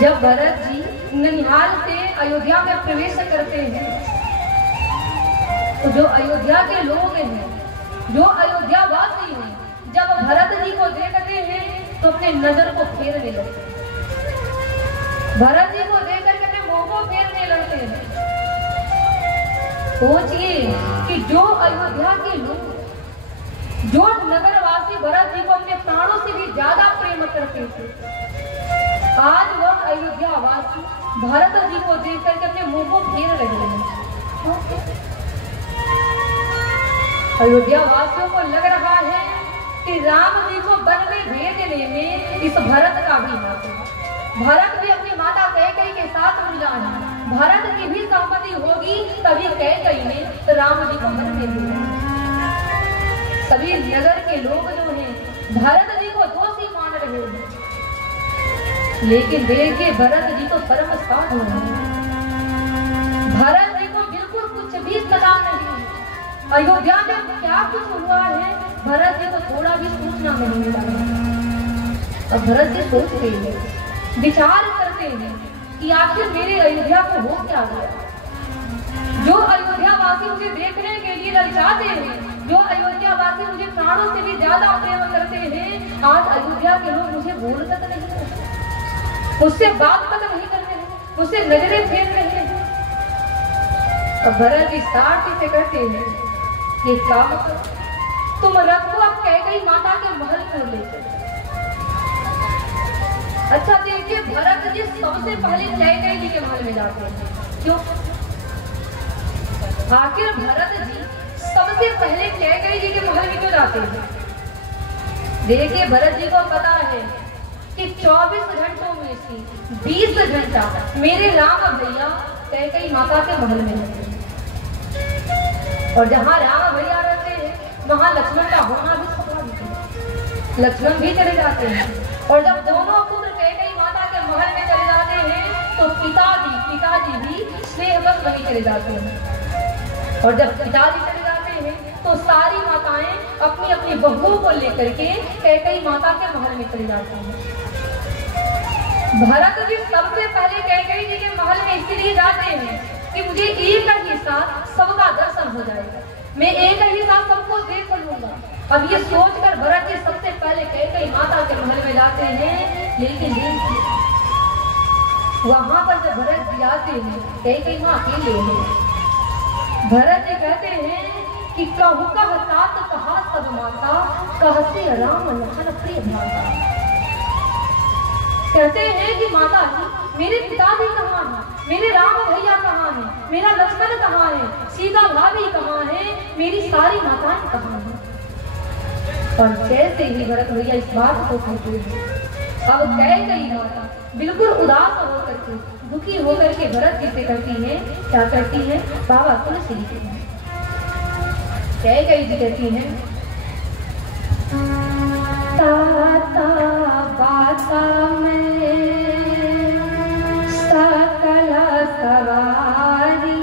जब भरत जी ननिहाल से अयोध्या में प्रवेश करते हैं तो जो अयोध्या के लोग हैं, जो अयोध्या वासी हैं, जब भरत जी को देखते हैं तो अपने नजर को फेरने लगते हैं। भरत जी को देख करके अपने मुंह को फेरने लगते हैं। सोचिए कि जो अयोध्या के लोग, जो नगरवासी भरत जी को अपने प्राणों से भी ज्यादा प्रेम करते थे, आज वह अयोध्या वासी भरत जी को देख करके अपने मुंह को फेर रहे हैं। अयोध्या वासियों को लग रहा है कि राम जी को वन में भेजने में इस भरत का भी हाथ है। भरत भी अपनी माता कैकेयी के साथ मिला है, भरत की भी सहमति होगी तभी कैकेयी ने राम जी को वन में भेजा। सभी नगर के लोग जो हैं भरत जी को दोषी मान रहे हैं, लेकिन देखिए भरत जी तो शर्मसार हो रहे हैं। भरत जी को बिल्कुल कुछ भी पता नहीं अयोध्या में क्या कुछ हुआ है, भरत जी को थोड़ा भी सूचना नहीं मिला। अब भरत जी सोचते हैं, विचार करते हैं कि आखिर मेरे अयोध्या को हो क्या गया। जो अयोध्या वासी मुझे देखने के लिए ललचाते हैं, जो अयोध्या वासी मुझे प्राणों से भी ज्यादा प्रेम करते हैं, आज अयोध्या के लोग मुझे बोल तक नहीं करते, मुझसे बात तक नहीं कर रहे, मुझसे नजरें फेर रहे हैं। अब भरत जी सारथी से कहते हैं, ये काम तुम रखो अब कैकेयी माता के महल को लेकर। अच्छा देखिए, भरत जी सबसे पहले कैकेयी जी के महल में जाते हैं। क्यों? आखिर भरत जी सबसे पहले कैकेयी जी के महल में क्यों जाते हैं? देखिए भरत जी को पता है कि 24 घंटों में से 20 घंटा मेरे राम भैया कैकेयी माता के महल में रहते हैं, और जहाँ राम भैया रहते हैं वहाँ लक्ष्मण का होना भी स्वाभाविक है। लक्ष्मण भी चले जाते हैं, और जब दोनों पुत्र कैकेयी माता के महल में चले जाते हैं तो पिताजी भी स्नेहवश वहीं चले जाते हैं। और जब पिताजी चले जाते हैं तो सारी माताएं अपनी अपनी बहुओं को लेकर के कैकेयी माता के महल में चले जाते हैं। भरत जी सबसे पहले कैकेयी जी के महल में इसलिए जाते हैं कि मुझे एक ही साथ सबका दर्शन हो जाएगा, मैं एक ही साथ सबको देख लूंगा। अब ये सोचकर भरत जी सबसे पहले कैकेयी माता के महल में जाते हैं, लेकिन वहां पर जब भरत जी आते हैं कैकेयी मां अकेले हैं। भरत जी कहते हैं कि कहु कह तात कहा सब माता, कहते राम लखन प्रिय माता। कहते हैं कि माता जी मेरे पिताजी कहाँ हैं, मेरे राम भैया कहाँ हैं, मेरा लक्ष्मण कहाँ है, सीता भाभी कहाँ है, मेरी सारी माताएं कहाँ हैं। और जैसे ही भरत भैया इस बात को कहते हैं, अब कैकेयी माता बिल्कुल उदास होकर के, दुखी होकर के भरत जी से कहती है, क्या कहती है? बाबा तुलसी जी हैं। कैकेयी जी कहती हैं, ताता बाता में सकल सवारी,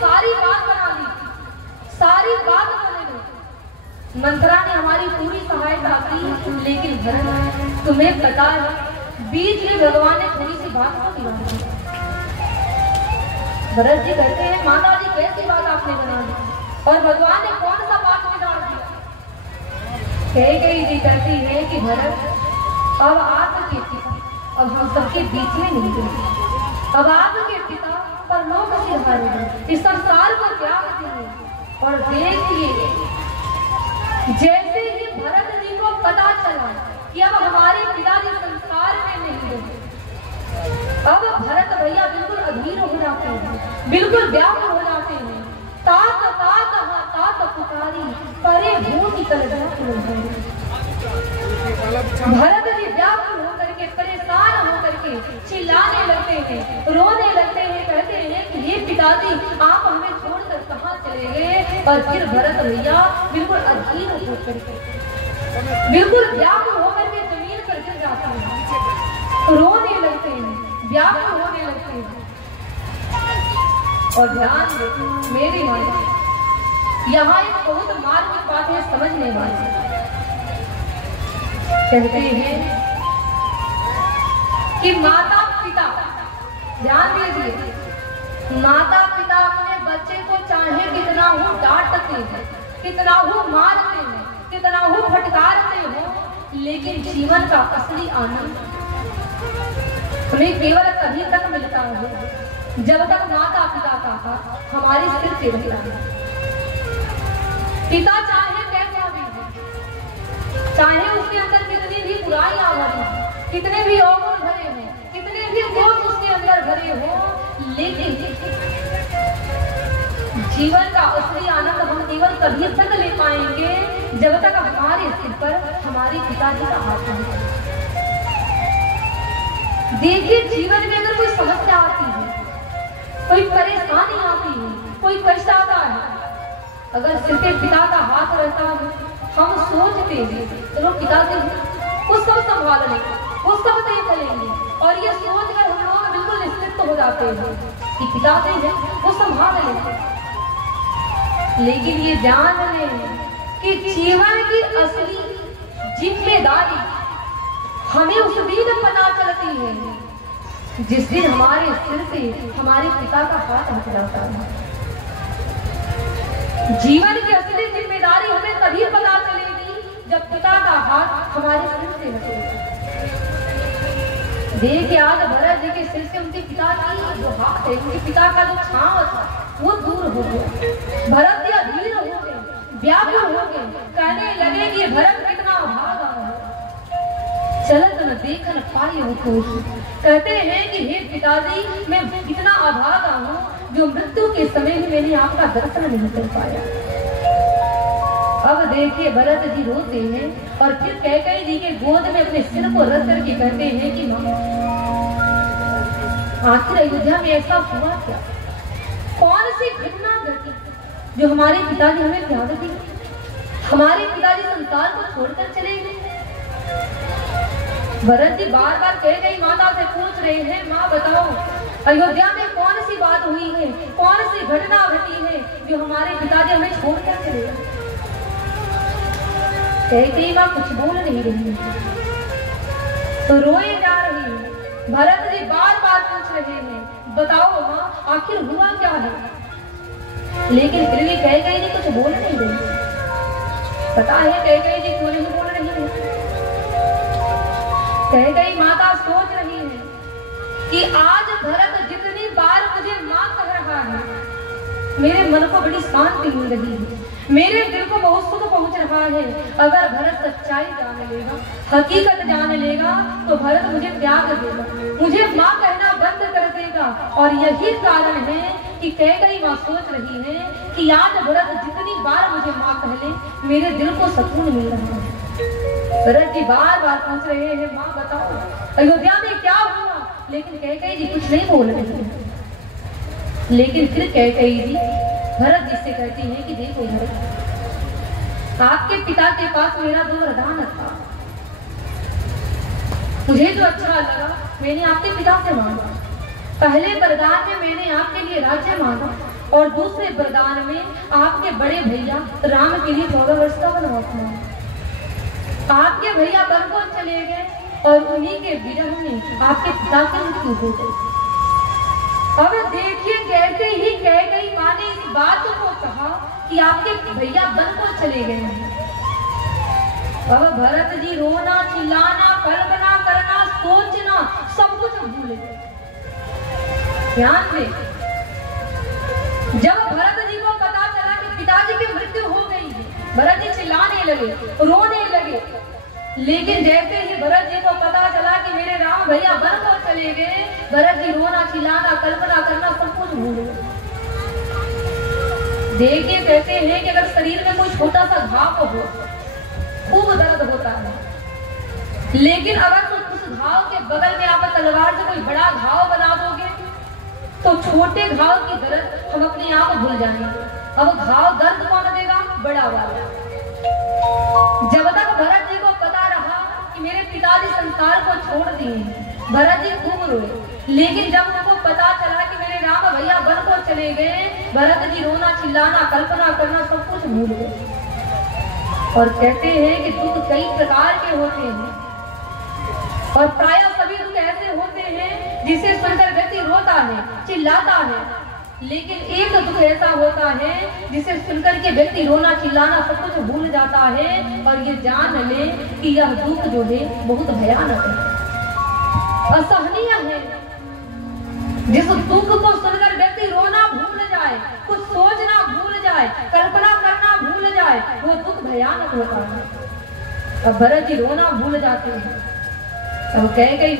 सारी बात बना ली, सारी बात बने गई। मंत्रा ने हमारी पूरी सहायता की, लेकिन भरत तुम्हें पता है बीच में भगवान ने थोड़ी सी बात को बिगाड़ दी। भरत जी कहते हैं माता जी कैसी बात आपने बना दी और भगवान ने कौन सा बात बिगाड़ दिया? कैकेयी जी कहती है कि भरत अब आपके पिता अब हम सबके बीच में नहीं देंगे, अब आपके पिता परलोक सिधारेंगे, इस संसार को त्याग देंगे। और देखिए जैसे ही भरत जी को पता चला कि अब हमारे पिताजी संसार में नहीं रहेंगे, अब भरत भैया बिल्कुल अधीर हो जाते हैं, बिल्कुल व्याकुल हो जाते हैं। तात तात तात पुकारी परे भूमि तल व्याकुल हो। भरत जी व्याकुल होकर के परेशान होकर के चिल्लाने लगते हैं, रोने लगते हैं, कहते हैं कि ये पिताजी आप हमें छोड़कर कहाँ चले गए? और फिर भरत भैया बिल्कुल अधीर होकर के बिल्कुल व्याकुल होकर के जमीन पर गिर जाते हैं, रोने लगते हैं, व्याकुल होने लगते हैं। और ध्यान दे मेरी माता, यहाँ एक बहुत मार्मिक बात है समझने वाली। कहते हैं कि माता पिता, ध्यान दीजिए, माता पिता अपने बच्चे को चाहे कितना हो डांटते हैं, कितना हो मारते हैं, कितना हो फटकारते हो, लेकिन जीवन का असली आनंद हमें केवल तभी तक मिलता है जब तक माता पिता का हाथ हमारे सिर पे रहता है। पिता चाहे कैसा भी हो, चाहे उसके अंदर कितनी भी बुराइयां भरी हो, कितने भी अवगुण भरे हो, कितने भी दोष उसके अंदर भरे हो, लेकिन जीवन का असली आनंद हम केवल तभी तक ले पाएंगे जब तक हमारे सिर पर हमारे पिताजी का हाथ है। देखिए जीवन में अगर कोई समस्या आती है, कोई परेशानी आती है, कोई कष्ट आता है, अगर सिर पे पिता का हाथ रहता है, हम सोचते हैं चलो पिता से वो सब संभाल लेंगे, वो सब देख लेंगे, और ये सोचकर हम लोग बिल्कुल निश्चित हो जाते हैं कि पिता से है वो संभाल लेंगे। लेकिन ये ध्यान लें कि जीवन की असली जिम्मेदारी हमें उस दिन पता चलती है जिस दिन हमारे सिर से हमारे पिता का हाथ हट जाता है। जीवन की असली जिम्मेदारी हमें तभी पता चलेगी जब पिता का हाथ हमारे सिर से हटेगा। देखिए आज भरत जी के सिर से उनके पिता की जो हाथ है, उनके पिता का जो छांव था वो दूर हो गया। भरत जी अधीर हो गए, व्याकुल हो गए, कहने लगे कि भरत कितना भागा है, चलत न देख न पाई हो कोई। कहते हैं कि हे पिताजी मैं कितना अभागा हूँ जो मृत्यु के समय ही मैंने आपका दर्शन नहीं कर पाया। अब देखिए भरत जी रोते हैं और फिर कैकेयी जी के गोद में अपने सिर को रख करके कहते हैं कि मां आखिर अयोध्या में ऐसा हुआ क्या? कौन सी घटना घटी जो हमारे पिताजी हमें त्याग दी? हमारे पिताजी संसार को छोड़कर चले गए। भरत जी बार बार कैकेयी माता से पूछ रहे हैं माँ बताओ अयोध्या में कौन सी बात हुई है, कौन सी घटना घटी है जो हमारे पिताजी हमें छोड़कर चले गए? कैकेयी माँ कुछ बोल नहीं रही है, तो रोए जा रही है। भरत जी बार बार पूछ रहे हैं बताओ माँ आखिर हुआ क्या है, लेकिन फिर भी कैकेयी जी कुछ बोल नहीं रही। पता है कैकेयी जी क्यों नहीं बोल रही है? कैकेयी माता सोच रही है कि आज भरत जितनी बार मुझे मां कह रहा है मेरे मन को बड़ी शांति मिल रही है, मेरे दिल को बहुत सुख पहुंच रहा है। अगर भरत सच्चाई जान लेगा, हकीकत जान लेगा तो भरत मुझे त्याग देगा, मुझे मां कहना बंद कर देगा। और यही कारण है कि कैकेयी मां सोच रही है कि आज भरत जितनी बार मुझे मां कह ले मेरे दिल को सुकून मिल रहा है। भरत जी बार बार पूछ रहे हैं मां बताओ अयोध्या में क्या हुआ, लेकिन कैकेयी जी कुछ नहीं बोल रही है। लेकिन फिर कैकेयी जी भरत जी से कहती है कि देखो भरत आपके पिता के पास मेरा दो वरदान था, मुझे जो अच्छा लगा मैंने आपके पिता से मांगा। पहले वरदान में मैंने आपके लिए राज्य मांगा और दूसरे वरदान में आपके बड़े भैया राम के लिए 14 वर्ष का वनवास हुआ। आपके भैया वन को चले गए और उन्हीं के विरह में आपके पिता की मृत्यु हो गई। अब देखिए कहते ही कह गई माँ ने इस बात को कहा कि आपके भैया वन को चले गए हैं। अब भरत जी रोना चिल्लाना कल्पना करना सोचना सब कुछ भूल गए। ध्यान से जब भरत जी को पता चला कि पिताजी की मृत्यु हो गई है, भरत जी चिल्लाने लगे रोने लगे। लेकिन जैसे ही भरत जी को पता चला कि मेरे राम भैया वन को चले गए, भरत जी रोना चिल्लाना कल्पना करना सब कुछ भूल गए। देखिए कहते हैं कि अगर शरीर में कोई छोटा सा घाव हो खूब दर्द होता है, लेकिन अगर उस घाव के बगल में आप तलवार से कोई बड़ा घाव बना दोगे तो छोटे घाव की दर्द हम अपने आप भूल जाएंगे। अब घाव दर्द कौन देगा? बड़ा वाला। जब तक भरत जी को पता रहा कि मेरे पिताजी संसार को छोड़ दिए, भरत जी खूब रोए। लेकिन जब उनको पता चला कि मेरे राम भैया वन को चले गए, भरत जी रोना चिल्लाना कल्पना करना सब कुछ भूल गए। और कहते हैं कि दुख कई प्रकार के होते हैं और प्राय सभी दुख ऐसे होते हैं जिसे सुनकर व्यक्ति रोता है चिल्लाता है, लेकिन एक दुख ऐसा होता है जिसे सुनकर के व्यक्ति रोना चिल्लाना सब कुछ भूल जाता है और ये जान ले कि यह दुख जो है बहुत भयानक है, असहनीय है। जिस दुख को सुनकर व्यक्ति रोना भूल जाए, कुछ सोचना भूल जाए, कल्पना करना भूल जाए, वो दुख भयानक होता है। अब भरत जी रोना भूल जाते हैं। अब कह गई